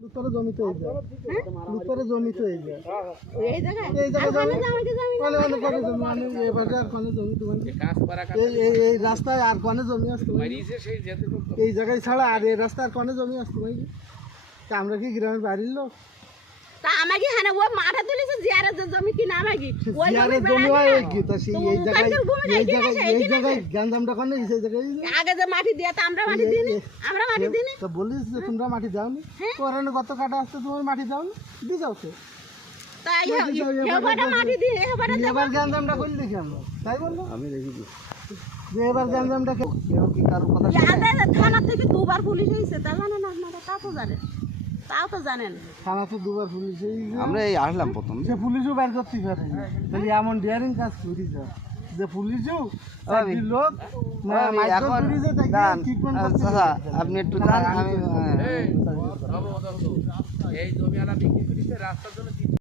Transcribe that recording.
লুতরে জমিতে এই যায় লুতরে জমিতে এই যায় এই জায়গায় এই জায়গায় আর কোনে জমি মানে মানে কত জমি মানে এবারে আর কোনে জমি তোমার এই এই এই রাস্তায় আর কোনে জমি আসতো এই জায়গায় ছাড়া আর এই রাস্তায় আর কোনে জমি আসতো ভাই তা আমরা কি গ্রামের বাড়ির লোক তা আমাকে হানে ও মাঠে তুলেছে জিয়ারে জমি কিনা আমাকে ওই জিয়ারে জমি হয় ওই কি তা সেই এই জায়গায় গান্ধামটা কোনে এই জায়গায় আগে যে মাটি দিয়ে তা আমরা মাটি দিইনি আমরা মাটি দিইনি তো বলিস যে তোমরা মাটি দাওনি কোরানে কত কাটা আসছে তোমার মাটি দাওনি দি যাও তো তাই এবারে মাটি দিই এবারে এবার গান্ধামটা করলি দেখি আমরা তাই বললো আমি দেখি যে এবার গান্ধামটা কেউ কি কারোর কথা আগে থানা থেকে দুবার পুলিশ হয়েছে তা জানেন আপনারা তা তো জানেন তাও তো জানেন থানা তো দুবার পুলিশ আমরা এই আসলাম প্রথম সে পুলিশও বের করতে পারে তাহলে এমন ডিয়ারিং কাজ করি যা যে পুলিশও লোক এখন আপনি একটু দাঁড়ান, আমি এই জমি আলা বিক্রি করিস রাস্তার জন্য